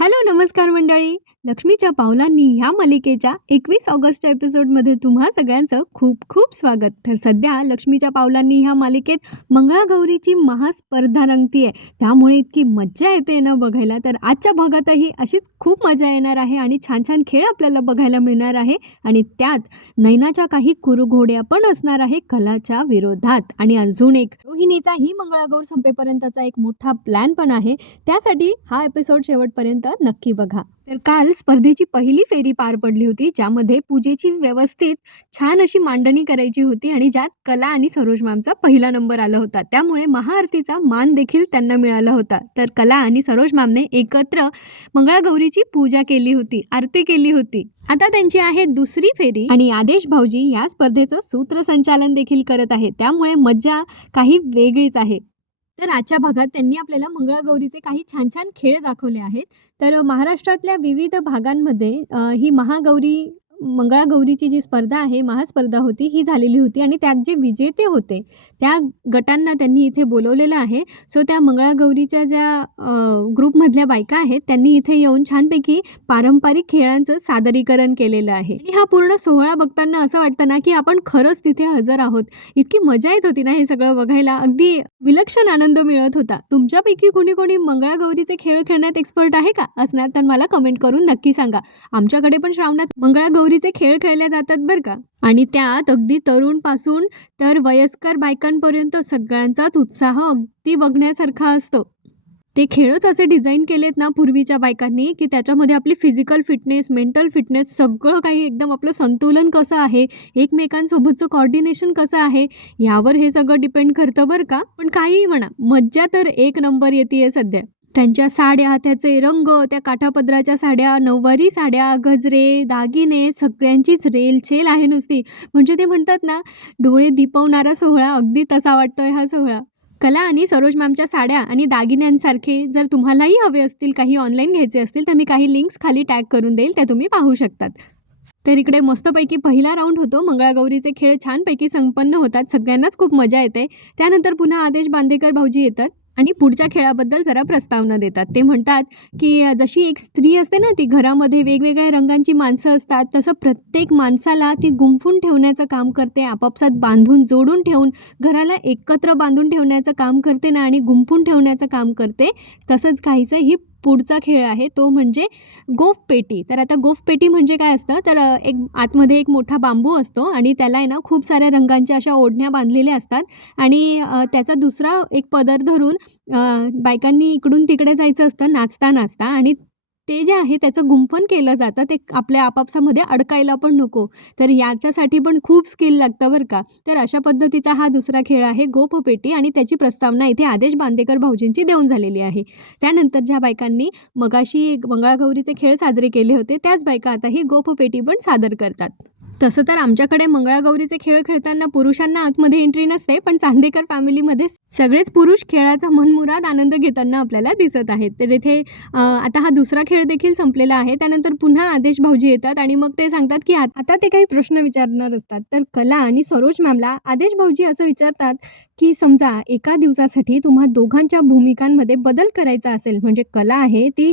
Hello नमस्कार मंडळी. लक्ष्मीच्या पावलांनी ह्या मालिकेच्या एकवीस ऑगस्टच्या एपिसोडमध्ये तुम्हा सगळ्यांचं खूप खूप स्वागत. तर सध्या लक्ष्मीच्या पावलांनी ह्या मालिकेत मंगळागौरीची महास्पर्धा रंगती आहे त्यामुळे इतकी मज्जा येते ना बघायला. तर आजच्या भागातही अशीच खूप मजा येणार आहे आणि छान छान खेळ आपल्याला बघायला मिळणार आहे. आणि त्यात नैनाच्या काही कुरुघोड्या पण असणार आहे कलाच्या विरोधात. आणि अजून एक रोहिणीचा ही मंगळागौर संपेपर्यंतचा एक मोठा प्लॅन पण आहे. त्यासाठी हा एपिसोड शेवटपर्यंत नक्की बघा. तर काल स्पर्धेची पहिली फेरी पार पडली होती ज्यामध्ये पूजेची व्यवस्थित छान अशी मांडणी करायची होती आणि ज्यात कला आणि सरोज मॅमचा पहिला नंबर आला होता. त्यामुळे महाआरतीचा मान देखील त्यांना मिळाला होता. तर कला आणि सरोज मॅमने एकत्र मंगळागौरीची पूजा केली होती आरती केली होती. आता त्यांची आहे दुसरी फेरी आणि आदेश भाऊजी या स्पर्धेचं सूत्रसंचालन देखील करत आहे त्यामुळे मज्जा काही वेगळीच आहे. तर आजच्या भागात त्यांनी आपल्याला मंगळागौरीचे काही छान छान खेळ दाखवले आहेत. तर महाराष्ट्रातल्या विविध भागांमध्ये ही महागौरी मंगळागौरीची जी स्पर्धा आहे महास्पर्धा होती ही झालेली होती आणि त्यात जे विजेते होते त्या गटांना त्यांनी इथे बोलवलेलं आहे. सो त्या मंगळागौरीच्या ज्या ग्रुपमधल्या बायका आहेत त्यांनी इथे येऊन छानपैकी पारंपरिक खेळांचं सादरीकरण केलेलं आहे. आणि हा पूर्ण सोहळा बघताना असं वाटतं ना की आपण खरंच तिथे हजर आहोत. इतकी मजा येत होती ना हे सगळं बघायला. अगदी विलक्षण आनंद मिळत होता. तुमच्यापैकी कोणी कोणी मंगळागौरीचे खेळ खेळण्यात एक्सपर्ट आहे का? असणार तर मला कमेंट करून नक्की सांगा. आमच्याकडे पण श्रावणात मंगळागौरी मंगळागौरीचे खेळ खेळले जातात बरं का? आणि त्यात अगदी तरुणपासून तर वयस्कर बायकांपर्यंत सगळ्यांचाच उत्साह अगदी बघण्यासारखा असतो. ते खेळच असे डिझाईन केलेत ना पूर्वीच्या बायकांनी की त्याच्यामध्ये आपली फिजिकल फिटनेस मेंटल फिटनेस सगळं काही एकदम आपलं संतुलन कसं आहे एकमेकांसोबतचं कॉर्डिनेशन कसं आहे यावर हे सगळं डिपेंड करतं बरं का? पण काहीही म्हणा मज्जा तर एक नंबर येते आहे सध्या. त्यांच्या साड्या त्याचे रंग त्या काठापदराच्या साड्या नऊवारी साड्या गजरे दागिने सगळ्यांचीच रेलचेल आहे नुसती. म्हणजे ते म्हणतात ना डोळे दिपवणारा सोहळा अगदी तसा वाटतोय हा सोहळा. कला आणि सरोज मॅमच्या साड्या आणि दागिन्यांसारखे जर तुम्हालाही हवे असतील काही ऑनलाईन घ्यायचे असतील तर मी काही लिंक्स खाली टॅग करून देईल त्या तुम्ही पाहू शकतात. तर इकडे मस्तपैकी पहिला राऊंड होतो. मंगळागौरीचे खेळ छानपैकी संपन्न होतात. सगळ्यांनाच खूप मजा येते. त्यानंतर पुन्हा आदेश बांदेकर भाऊजी येतात. आणि पुढच्या खेळाबद्दल जरा प्रस्तावना देतात. ते म्हणतात की जशी एक स्त्री असते ना ती घरामध्ये वेगवेगळ्या रंगांची माणसं असतात तसं प्रत्येक माणसाला ती गुंफून ठेवण्याचं काम करते आपापसात बांधून जोडून ठेवून घराला एकत्र बांधून ठेवण्याचं काम करते ना आणि गुंफून ठेवण्याचं काम करते तसंच काहीचं ही पुढचा खेळ आहे तो म्हणजे गोफ पेटी तर आता गोफ पेटी म्हणजे काय असतं? तर एक आतमध्ये एक मोठा बांबू असतो आणि त्याला आहे ना खूप साऱ्या रंगांच्या अशा ओढण्या बांधलेल्या असतात आणि त्याचा दुसरा एक पदर धरून बायकांनी इकडून तिकडे जायचं असतं नाचता नाचता आणि ते जे आहे त्याचं गुंफन केलं जातं ते आपल्या आपापसामध्ये अडकायला पण नको. तर याच्यासाठी पण खूप स्किल लागतं बरं का. तर अशा पद्धतीचा हा दुसरा खेळ आहे गोपपेटी आणि त्याची प्रस्तावना इथे आदेश बांदेकर भाऊजींची देऊन झालेली आहे. त्यानंतर ज्या बायकांनी मगाशी मंगळागौरीचे खेळ साजरे केले होते त्याच बायका आता ही गोपपेटी पण सादर करतात. तसं तर आमच्याकडे मंगळागौरीचे खेळ खेळताना पुरुषांना आतमध्ये एंट्री नसते पण चांदेकर फॅमिलीमध्ये सगळेच पुरुष खेळाचा मनमुराद आनंद घेताना आपल्याला दिसत आहेत. तर इथे आता हा दुसरा खेळ देखील संपलेला आहे. त्यानंतर पुन्हा आदेश भाऊजी येतात आणि मग ते सांगतात की आत- आता ते काही प्रश्न विचारणार असतात. तर कला आणि सरोज मॅमला आदेश भाऊजी असं विचारतात की समजा एका दिवसासाठी तुम्हा दोघांच्या भूमिकांमध्ये बदल करायचा असेल म्हणजे कला आहे ती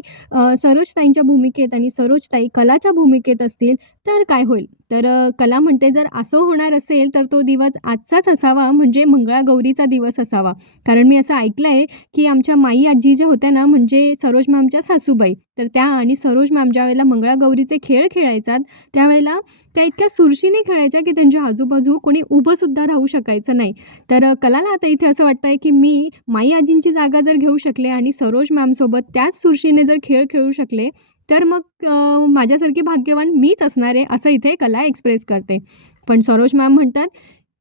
सरोजताईंच्या भूमिकेत आणि सरोजताई कलाच्या भूमिकेत असतील तर काय होईल? तर कला म्हणते जर असं होणार असेल तर तो दिवस आजचाच असावा म्हणजे मंगळागौरीचा दिवस असावा. कारण मी असं ऐकलं आहे की आमच्या माई आजी ज्या होत्या ना म्हणजे सरोज मॅमच्या सासूबाई तर त्या आणि सरोज मॅम ज्या वेळेला मंगळागौरीचे खेळ खेळायचात त्यावेळेला त्या इतक्या सुरशीने खेळायच्या की त्यांच्या आजूबाजू कोणी उभंसुद्धा राहू शकायचं नाही. तर कलाला आता इथे असं वाटतं आहे की मी माई आजींची जागा जर घेऊ शकले आणि सरोज मॅमसोबत त्याच सुरशीने जर खेळ खेळू शकले तर मग माझ्यासारखी भाग्यवान मीच असणार आहे असं इथे कला एक्सप्रेस करते. पण सरोज मॅम म्हणतात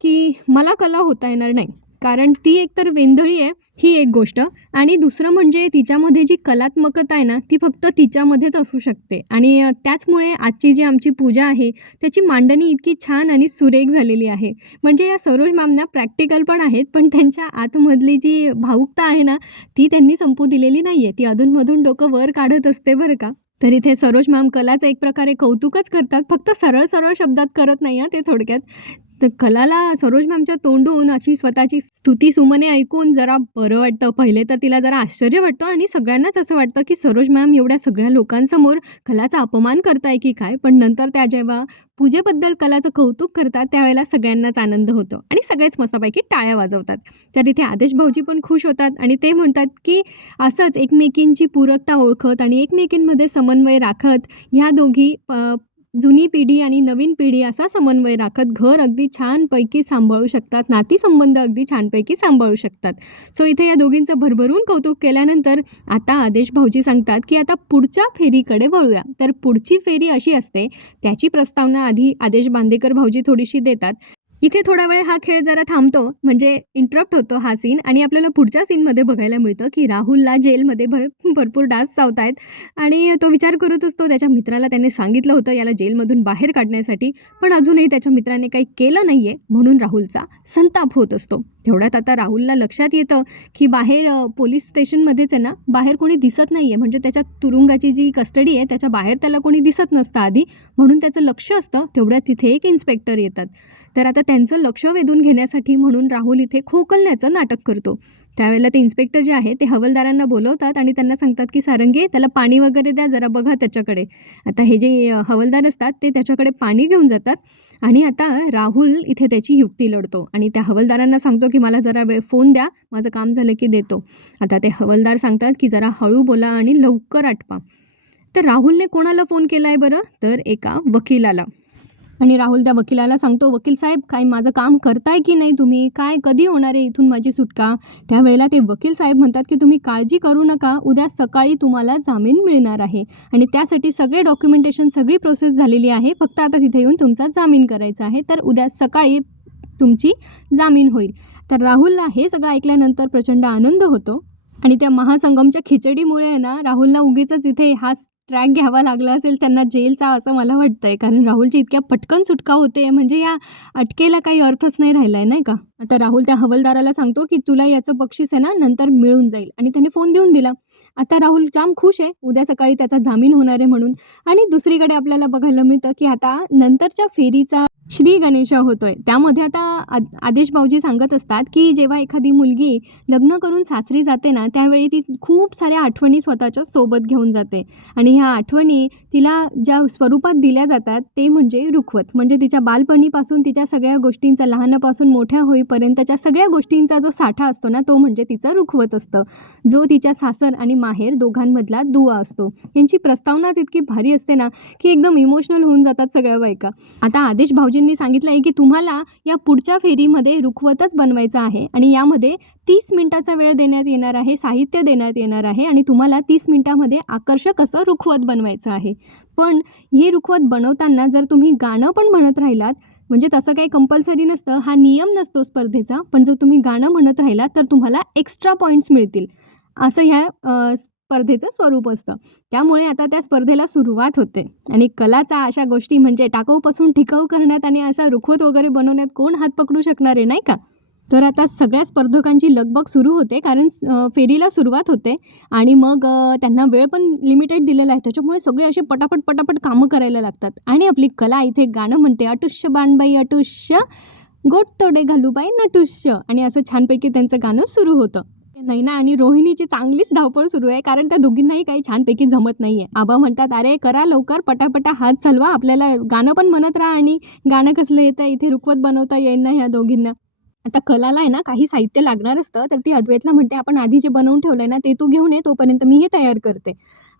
की मला कला होता येणार नाही. कारण ती एकतर वेंधळी आहे ही एक गोष्ट. आणि दुसरं म्हणजे तिच्यामध्ये जी कलात्मकता आहे ना ती फक्त तिच्यामध्येच असू शकते. आणि त्याचमुळे आजची जी आमची पूजा आहे त्याची मांडणी इतकी छान आणि सुरेख झालेली आहे. म्हणजे या सरोज मॅमना प्रॅक्टिकल पण आहेत पण त्यांच्या आतमधली जी भावुकता आहे ना ती त्यांनी संपू दिलेली नाही आहे ती अधूनमधून डोकं वर काढत असते बरं का. तर इथे सरोज मॅम कलाचं एक प्रकारे कौतुकच करतात. फक्त सरळ सरळ शब्दात करत नाही आहे ते थोडक्यात. तर कलाला सरोज मॅमच्या तोंडून अशी स्वतःची स्तुती सुमने ऐकून जरा बरं वाटतं. पहिले तर तिला जरा आश्चर्य वाटतं आणि सगळ्यांनाच असं वाटतं की सरोज मॅम एवढ्या सगळ्या लोकांसमोर कलाचा अपमान करताय की काय? पण नंतर त्या जेव्हा पूजेबद्दल कलाचं कौतुक करतात त्यावेळेला सगळ्यांनाच आनंद होतो आणि सगळेच मस्तपैकी टाळ्या वाजवतात. तर इथे आदेश भाऊजी पण खुश होतात आणि ते म्हणतात की असंच एकमेकींची पूरकता ओळखत आणि एकमेकींमध्ये समन्वय राखत ह्या दोघी जुनी पिढी आणि नवीन पिढी असा समन्वय राखत घर अगदी छानपैकी सांभाळू शकतात नातीसंबंध अगदी छानपैकी सांभाळू शकतात. सो इथे या दोघींचं भरभरून कौतुक केल्यानंतर आता आदेश भाऊजी सांगतात की आता पुढच्या फेरीकडे वळूया. तर पुढची फेरी अशी असते त्याची प्रस्तावना आधी आदेश बांदेकर भाऊजी थोडीशी देतात. इथे थोडा वेळ हा खेळ जरा थांबतो म्हणजे इंटरप्ट होतो हा सीन आणि आपल्याला पुढच्या सीनमध्ये बघायला मिळतं की राहुलला जेलमध्ये भर भरपूर डास चावत आहेत आणि तो विचार करत असतो त्याच्या मित्राला त्याने सांगितलं होतं याला जेलमधून बाहेर काढण्यासाठी पण अजूनही त्याच्या मित्राने काही केलं नाही आहे म्हणून राहुलचा संताप होत असतो. तेवढ्यात आता राहुलला लक्षात येतं की बाहेर पोलीस स्टेशनमध्येच आहे ना बाहेर कोणी दिसत नाही आहे म्हणजे त्याच्या तुरुंगाची जी कस्टडी आहे त्याच्या बाहेर त्याला कोणी दिसत नसतं आधी. म्हणून त्याचं लक्ष असतं तेवढ्यात तिथे एक इन्स्पेक्टर येतात. तर आता त्यांचं लक्ष वेधून घेण्यासाठी म्हणून राहुल इथे खोकलण्याचं नाटक करतो. त्यावेळेला ते इन्स्पेक्टर जे आहे ते हवालदारांना बोलवतात आणि त्यांना सांगतात की सारंगे त्याला पाणी वगैरे द्या जरा बघा त्याच्याकडे. आता हे जे हवलदार हवालदार असतात ते त्याच्याकडे पाणी घेऊन जातात आणि आता राहुल इथे त्याची युक्ती लढतो आणि त्या हवलदारांना सांगतो की मला जरा वेळ फोन द्या माझं काम झालं की देतो. आता ते हवलदार सांगतात की जरा हळू बोला आणि लवकर आटपा तर राहुलने कोणाला फोन केला आहे बरं? तर एका वकिलाला. आणि राहुल त्या वकिलाला सांगतो वकील साहेब काय माझं काम करताय की नाही तुम्ही? काय कधी होणार आहे इथून माझी सुटका? त्यावेळेला ते वकील साहेब म्हणतात की तुम्ही काळजी करू नका उद्या सकाळी तुम्हाला जामीन मिळणार आहे. आणि त्यासाठी सगळे डॉक्युमेंटेशन सगळी प्रोसेस झालेली आहे. फक्त आता तिथे येऊन तुमचा जामीन करायचा आहे. तर उद्या सकाळी तुमची जामीन होईल. तर राहुलला हे सगळं ऐकल्यानंतर प्रचंड आनंद होतो. आणि त्या महासंगमच्या खिचडीमुळे आहे ना राहुलला उगीच इथे हा ट्रॅक घ्यावा लागला असेल त्यांना जेलचा असं मला वाटतं आहे कारण राहुलची इतक्या पटकन सुटका होते म्हणजे या अटकेला काही अर्थच नाही राहिला आहे नाही का? आता राहुल त्या हवालदाराला सांगतो की तुला याचं बक्षीस आहे ना नंतर मिळून जाईल. आणि त्याने फोन देऊन दिला. आता राहुल जाम खुश आहे. उद्या सकाळी त्याचा जामीन होणार आहे म्हणून. आणि दुसरीकडे आपल्याला बघायला मिळतं की आता नंतरच्या फेरीचा श्री गणेशा होतोय. त्यामध्ये आता आद- आदेश भाऊजी सांगत असतात की जेव्हा एखादी मुलगी लग्न करून सासरी जाते ना त्यावेळी ती खूप साऱ्या आठवणी स्वतःच्या सोबत घेऊन जाते. आणि ह्या आठवणी तिला ज्या स्वरूपात दिल्या जातात ते म्हणजे रुखवत. म्हणजे तिच्या बालपणीपासून तिच्या सगळ्या गोष्टींचा लहानापासून मोठ्या होईपर्यंतच्या सगळ्या गोष्टींचा जो साठा असतो ना तो म्हणजे तिचा रुखवत असतं. जो तिच्या सासर आणि माहेर दोघांमधला दुवा असतो. यांची प्रस्तावनाच इतकी भारी असते ना की एकदम इमोशनल होऊन जातात सगळ्या बायका. आता आदेश भाऊजींनी सांगितलं आहे की तुम्हाला या पुढच्या फेरीमध्ये रुखवतच बनवायचं आहे आणि यामध्ये तीस मिनिटाचा वेळ देण्यात येणार आहे साहित्य देण्यात येणार आहे आणि तुम्हाला तीस मिनिटामध्ये आकर्षक असं रुखवत बनवायचं आहे. पण हे रुखवत बनवताना जर तुम्ही गाणं पण म्हणत राहिलात म्हणजे तसं काही कंपल्सरी नसतं हा नियम नसतो स्पर्धेचा पण जर तुम्ही गाणं म्हणत राहिलात तर तुम्हाला एक्स्ट्रा पॉईंट्स मिळतील. असं ह्या स्पर्धेचं स्वरूप असतं. त्यामुळे आता त्या स्पर्धेला सुरुवात होते. आणि कलाचा अशा गोष्टी म्हणजे टाकाऊपासून टिकाऊ करण्यात आणि असा रुखवत वगैरे बनवण्यात कोण हात पकडू शकणार आहे नाही का? तर आता सगळ्या स्पर्धकांची लगबग सुरू होते कारण फेरीला सुरुवात होते. आणि मग त्यांना वेळ पण लिमिटेड दिलेला आहे. त्याच्यामुळे सगळे असे पटापट पटापट कामं करायला लागतात. आणि आपली कला इथे गाणं म्हणते अटुष्य बाणबाई अटुष्य गोट तोडे घालूबाई नटुष्य. आणि असं छानपैकी त्यांचं गाणं सुरू होतं. नैना आणि रोहिणीची चांगलीच धावपळ सुरू आहे कारण त्या दोघींनाही काही छानपैकी जमत नाही आहे आबा म्हणतात अरे करा लवकर पटापटा हात चालवा. आपल्याला गाणं पण म्हणत राहा आणि गाणं कसलं येतं इथे रुखवत बनवता येईल ना ह्या दोघींना. आता कलाला आहे ना काही साहित्य लागणार असतं तर ती अद्वैतला म्हणते आपण आधी जे बनवून ठेवलं आहे ना ते तू घेऊन ये तोपर्यंत मी हे तयार करते.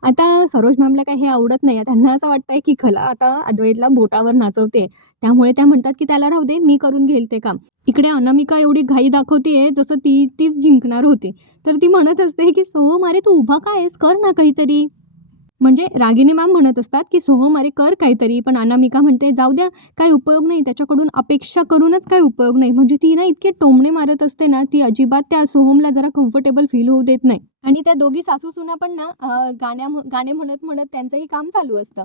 आता सरोज मॅमला काही हे आवडत नाही त्यांना असं वाटतंय की कला आता अद्वैतला बोटावर नाचवते त्यामुळे त्या म्हणतात की त्याला राहू दे मी करून घेईल ते काम. इकडे अनामिका एवढी घाई दाखवते जसं ती तीच जिंकणार होती. तर ती म्हणत असते की सोहम हो अरे तू उभा काय आहेस? कर ना काहीतरी. म्हणजे रागिनी मॅम म्हणत असतात की सोहम हो अरे कर काहीतरी. पण अनामिका म्हणते जाऊ द्या काही उपयोग नाही त्याच्याकडून अपेक्षा करूनच काही उपयोग नाही. म्हणजे ती ना इतके टोमणे मारत असते ना ती अजिबात त्या सोहमला हो जरा कम्फर्टेबल फील होऊ देत नाही. आणि त्या दोघी सासू सुना पण ना गाण्या गाणे म्हणत म्हणत त्यांचंही काम चालू असतं.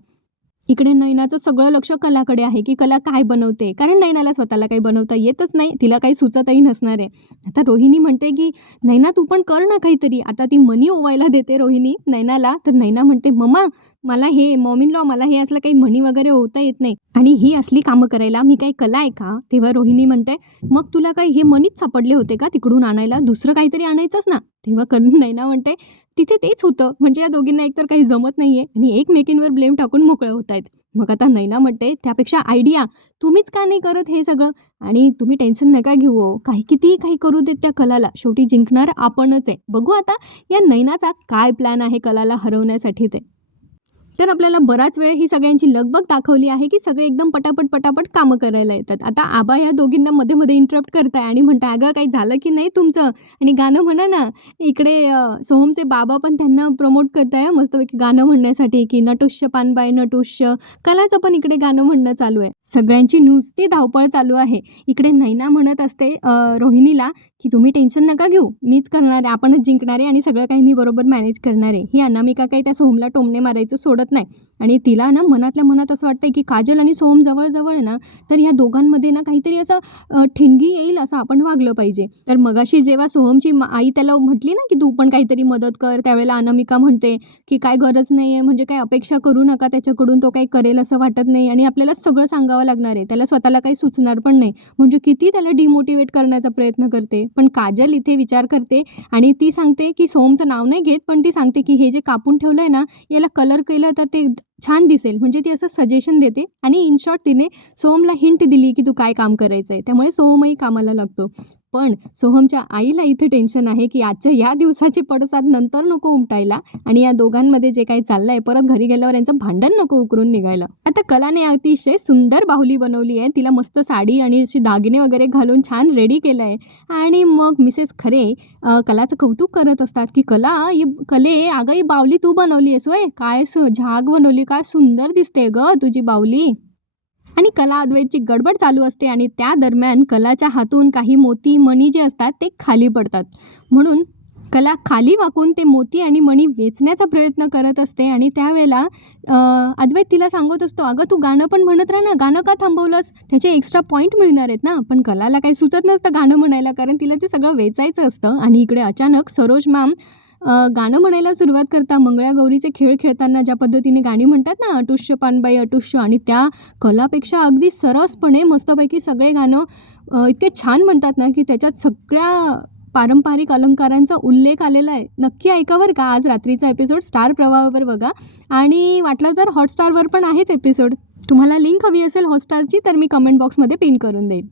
इकडे नैनाचं सगळं लक्ष कलाकडे आहे की कला काय बनवते? कारण नैनाला स्वतःला काही बनवता येतच नाही तिला काही सुचतही नसणार आहे. आता रोहिणी म्हणते की नैना तू पण कर ना काहीतरी. आता ती मनी ओवायला देते रोहिणी नैनाला तर नैना म्हणते मम्मा मला हे मॉम इन लॉ मला हे असलं काही म्हणी वगैरे होता येत नाही. आणि ही असली कामं करायला मी काही कला आहे का? तेव्हा रोहिणी म्हणते मग तुला काही हे मनीच सापडले होते का तिकडून आणायला? दुसरं काहीतरी आणायचंच ना? तेव्हा करून नैना म्हणते तिथे तेच होतं म्हणजे या दोघींना एकतर काही जमत नाही आहे आणि एकमेकींवर ब्लेम टाकून मोकळं होत आहेत मग आता नैना म्हणते त्यापेक्षा आयडिया तुम्हीच का नाही करत हे सगळं? आणि तुम्ही टेन्शन नका घेऊ हो. काही कितीही काही करू देत त्या कलाला शेवटी जिंकणार आपणच आहे. बघू आता या नैनाचा काय प्लॅन आहे कलाला हरवण्यासाठी ते. तर आपल्याला बराच वेळ ही सगळ्यांची लगबग दाखवली आहे की सगळे एकदम पटापट पटापट कामं करायला येतात. आता आबा ह्या दोघींना मध्ये मध्ये इंटरप्ट करताय आणि म्हणता अगं काही झालं की नाही तुमचं? आणि गाणं म्हणा ना इकडे सोहमचे बाबा पण त्यांना प्रमोट करताय हं, मस्तपैकी गाणं म्हणण्यासाठी की नटुष्य पानबाई नटुष्य. कलाचं पण इकडे गाणं म्हणणं चालू आहे. सगळ्यांची नुसती धावपळ चालू आहे. इकडे नैना म्हणत असते रोहिणीला की तुम्ही टेन्शन नका घेऊ मीच करणार आहे आपणच जिंकणार आहे आणि सगळं काही मी बरोबर मॅनेज करणार आहे. ही अनामिका काही त्या सोहमला टोमणे मारायचं सोडत नाही. आणि तिला ना मनातल्या मनात असं वाटतंय की काजल आणि सोहम जवळजवळ ना तर ह्या दोघांमध्ये ना काहीतरी असं ठिणगी येईल असं आपण वागलं पाहिजे. तर मगाशी जेव्हा सोहमची आई त्याला म्हटली ना की तू पण काहीतरी मदत कर त्यावेळेला अनामिका म्हणते की काय गरज नाही आहे म्हणजे काय अपेक्षा करू नका त्याच्याकडून तो काही करेल असं वाटत नाही आणि आपल्याला सगळं सांगावं लागणार आहे. त्याला स्वतःला काही सुचणार पण नाही. म्हणजे किती त्याला डिमोटिवेट करण्याचा प्रयत्न करते. पण काजल इथे विचार करते आणि ती सांगते की सोहमचं नाव नाही घेत पण ती सांगते की हे जे कापून ठेवलं आहे ना याला कलर केलं तर ते छान दिसेल. म्हणजे ती असं सजेशन देते आणि इन शॉर्ट तिने सोहमला हिंट दिली की तू काय काम करायचं आहे त्यामुळे सोहमही कामाला लागतो. पण सोहमच्या आईला इथे टेन्शन आहे की आजच्या या दिवसाचे पडसाद नंतर नको उमटायला आणि या दोघांमध्ये जे काही चाललंय परत घरी गेल्यावर यांचं भांडण नको उकरून निघायला. आता कलाने अतिशय सुंदर बाहुली बनवली आहे. तिला मस्त साडी आणि अशी दागिने वगैरे घालून छान रेडी केलं आहे आणि मग मिसेस खरे कलाचं कौतुक करत असतात की कला ही कले अगं ही बावली तू बनवली आहेस वय काय झाग बनवली काय सुंदर दिसते ग तुझी बावली आणि कला अद्वैतची गडबड चालू असते आणि त्या दरम्यान कलाच्या हातून काही मोती मणी जे असतात ते खाली पडतात. म्हणून कला खाली वाकून ते मोती आणि मणी वेचण्याचा प्रयत्न करत असते आणि त्यावेळेला अद्वैत तिला सांगत असतो अगं तू गाणं पण म्हणत राह ना गाणं का थांबवलंस? त्याचे एक्स्ट्रा पॉईंट मिळणार आहेत ना. पण कलाला काही सुचत नसतं गाणं म्हणायला कारण तिला ते सगळं वेचायचं असतं आणि इकडे अचानक सरोज मॅम गाणं म्हणायला सुरुवात करता मंगळागौरीचे खेळ खेळताना ज्या पद्धतीने गाणी म्हणतात ना अटुष्य पानबाई अटुष्य आणि त्या कलापेक्षा अगदी सरसपणे मस्तपैकी सगळे गाणं इतके छान म्हणतात ना की त्याच्यात सगळ्या पारंपरिक अलंकारांचा उल्लेख आलेला आहे. नक्की ऐकावर का आज रात्रीचा एपिसोड स्टार प्रवाहावर बघा. आणि वाटलं तर हॉटस्टारवर पण आहेच एपिसोड. तुम्हाला लिंक हवी असेल हॉटस्टारची तर मी कमेंट बॉक्समध्ये पिन करून देईन.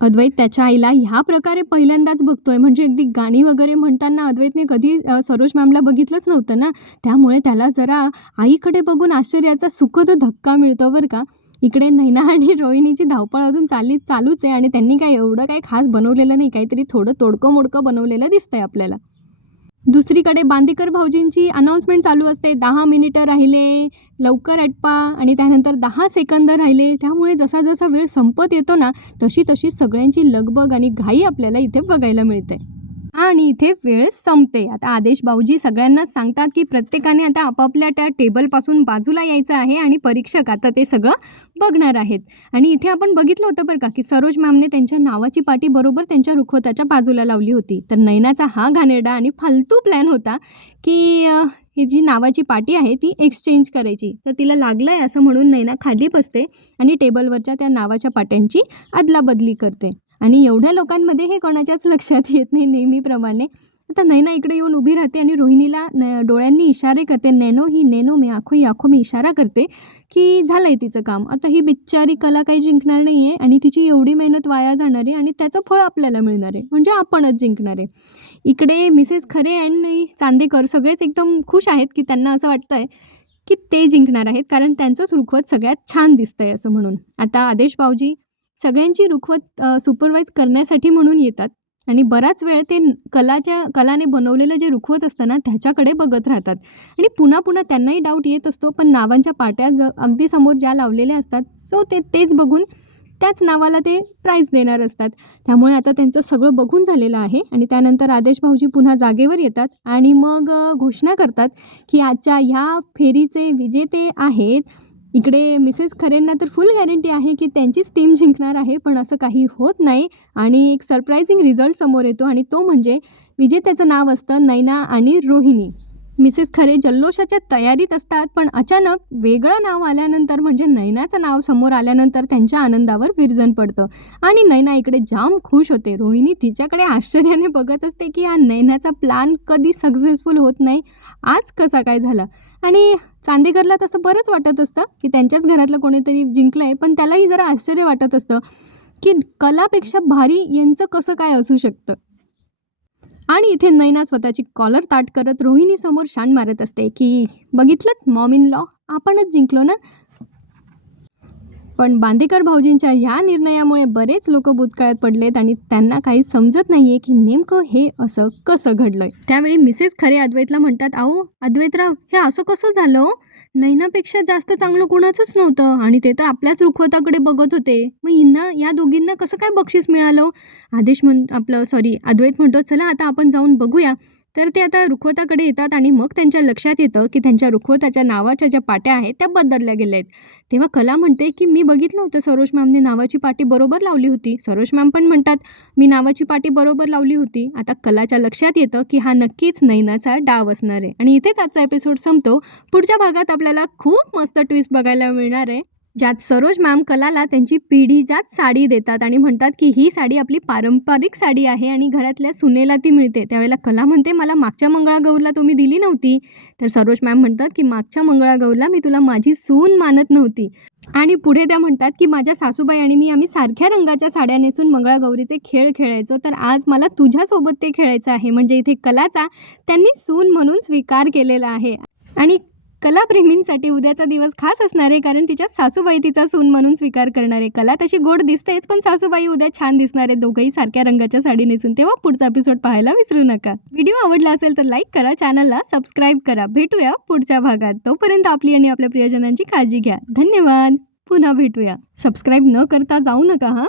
अद्वैत त्याच्या आईला ह्या प्रकारे पहिल्यांदाच बघतोय. म्हणजे अगदी गाणी वगैरे म्हणताना अद्वैतने कधी सरोज मॅमला बघितलंच नव्हतं ना? त्यामुळे त्याला जरा आईकडे बघून आश्चर्याचा सुखद धक्का मिळतो बरं का? इकडे नैना आणि रोहिणीची धावपळ अजून चालली चालूच आहे आणि त्यांनी काय एवढं काही खास बनवलेलं नाही. काहीतरी थोडं तोडकं मोडकं बनवलेलं दिसतंय आपल्याला. दुसरीकडे बांदेकर भाऊजींची अनाऊन्समेंट चालू असते. दहा मिनिटं राहिले लवकर अटपा आणि त्यानंतर दहा सेकंद राहिले. त्यामुळे जसा जसा वेळ संपत येतो ना तशी तशी सगळ्यांची लगबग आणि घाई आपल्याला इथे बघायला मिळते. आणि इथे वेळ संपते. आता आदेश भाऊजी सगळ्यांना सांगतात की प्रत्येकाने आता आपापल्या त्या टेबलपासून बाजूला यायचं आहे आणि परीक्षक आता ते सगळं बघणार आहेत. आणि इथे आपण बघितलं होतं बरं का की सरोज मॅमने त्यांच्या नावाची पाटी बरोबर त्यांच्या रुखवताच्या बाजूला लावली होती. तर नैनाचा हा घाणेरडा आणि फालतू प्लॅन होता की ही जी नावाची पाटी आहे ती एक्सचेंज करायची. तर तिला लागलं आहे असं म्हणून नैना खाली बसते आणि टेबलवरच्या त्या नावाच्या पाट्यांची अदलाबदली करते. आणि एवढ्या लोकांमध्ये हे कोणाच्याच लक्षात येत नाही नेहमीप्रमाणे. आता नैना इकडे येऊन उभी राहते आणि रोहिणीला न डोळ्यांनी इशारे करते नैनो ही नैनो मी आखो ही आखो मी इशारा करते की झालं आहे तिचं काम. आता ही बिच्चारी कला काही जिंकणार नाही आहे आणि तिची एवढी मेहनत वाया जाणार आहे आणि त्याचं फळ आपल्याला मिळणार आहे. म्हणजे आपणच जिंकणार आहे. इकडे मिसेस खरे आणि चांदेकर सगळेच एकदम खुश आहेत की त्यांना असं वाटतं आहे की ते जिंकणार आहेत कारण त्यांचंच रुखवत सगळ्यात छान दिसतंय असं म्हणून. आता आदेश भाऊजी सगळ्यांची रुखवत सुपरवाईज करण्यासाठी म्हणून येतात. आणि बराच वेळ ते कलाच्या कलाने बनवलेलं जे रुखवत असतं ना त्याच्याकडे बघत राहतात. आणि पुन्हा पुन्हा त्यांनाही डाऊट येत असतो पण नावांच्या पाट्या ज अगदी समोर ज्या लावलेल्या असतात सो ते तेच बघून त्याच नावाला ते प्राईज देणार असतात. त्यामुळे आता त्यांचं सगळं बघून झालेलं आहे. आणि त्यानंतर आदेश भाऊजी पुन्हा जागेवर येतात आणि मग घोषणा करतात की आजच्या ह्या फेरीचे विजेते आहेत इकडे मिसेस खरेंना तर फुल गॅरंटी आहे की त्यांचीच टीम जिंकणार आहे पण असं काही होत नाही. आणि एक सरप्रायझिंग रिझल्ट समोर येतो आणि तो म्हणजे विजेत्याचं नाव असतं नैना आणि रोहिणी. मिसेस खरे जल्लोषाच्या तयारीत असतात पण अचानक वेगळं नाव आल्यानंतर म्हणजे नैनाचं नाव समोर आल्यानंतर त्यांच्या आनंदावर विरजन पडतं. आणि नैना इकडे जाम खुश होते. रोहिणी तिच्याकडे आश्चर्याने बघत असते की हा नैनाचा प्लॅन कधी सक्सेसफुल होत नाही. आज कसा काय झाला? आणि चांदेकरला तसं बरंच वाटत असतं की त्यांच्याच घरातलं कोणीतरी जिंकलं आहे पण त्यालाही जरा आश्चर्य वाटत असतं की कलापेक्षा भारी यांचं कसं काय असू शकतं? आणि इथे नैना स्वतःची कॉलर ताट करत रोहिणीसमोर शान मारत असते की बघितलं मॉम इन लॉ आपणच जिंकलो ना? पण बांदेकर भाऊजींच्या या निर्णयामुळे बरेच लोक बुचकाळ्यात पडलेत आणि त्यांना काही समजत नाहीये की नेमकं हे असं कसं घडलंय. त्यावेळी मिसेस खरे अद्वैतला म्हणतात अहो अद्वैतराव हे असं कसं झालं? नैनापेक्षा जास्त चांगलं कोणाचंच नव्हतं आणि ते तर आपल्याच रुखवताकडे बघत होते. मग हिंना या दोघींना कसं काय बक्षीस मिळालं? आदेश म्हण आपलं सॉरी अद्वैत म्हणतो चला आता आपण जाऊन बघूया. तर ते आता रुखवताकडे येतात आणि मग त्यांच्या लक्षात येतं की त्यांच्या रुखवताच्या नावाच्या ज्या पाट्या आहेत त्या बदलल्या गेल्या आहेत तेव्हा कला म्हणते की मी बघितलं होतं सरोज मॅमने नावाची पाटी बरोबर लावली होती. सरोज मॅम पण म्हणतात मी नावाची पाटी बरोबर लावली होती. आता कलाच्या लक्षात येतं की हा नक्कीच नैनाचा डाव असणार आहे. आणि इथेच आजचा एपिसोड संपतो. पुढच्या भागात आपल्याला खूप मस्त ट्विस्ट बघायला मिळणार आहे. ज्यात सरोज मॅम कलाला त्यांची पिढीजात साडी देतात आणि म्हणतात की ही साडी आपली पारंपरिक साडी आहे आणि घरातल्या सुनेला ती मिळते. त्यावेळेला कला म्हणते मला मागच्या मंगळागौरला तुम्ही दिली नव्हती. तर सरोज मॅम म्हणतात की मागच्या मंगळागौरला मी तुला माझी सून मानत नव्हती. आणि पुढे त्या म्हणतात की माझ्या सासूबाई आणि मी आम्ही सारख्या रंगाच्या साड्या नेसून मंगळागौरीचे खेळ खेळायचो. तर आज मला तुझ्यासोबत ते खेळायचं आहे. म्हणजे इथे कलाचा त्यांनी सून म्हणून स्वीकार केलेला आहे. आणि कलाप्रेमींसाठी उद्याचा दिवस खास असणार आहे कारण तिच्या सासूबाई तिचा सून म्हणून स्वीकार करणार आहे कला तशी गोड दिसतेच पण सासूबाई उद्या छान दिसणार आहे दोघंही सारख्या रंगाच्या साडी नेसून. तेव्हा पुढचा एपिसोड पाहायला विसरू नका. व्हिडिओ आवडला असेल तर लाईक करा चॅनलला सबस्क्राईब करा. भेटूया पुढच्या भागात. तोपर्यंत आपली आणि आपल्या प्रियजनांची काळजी घ्या. धन्यवाद. पुन्हा भेटूया. सबस्क्राईब न करता जाऊ नका हां.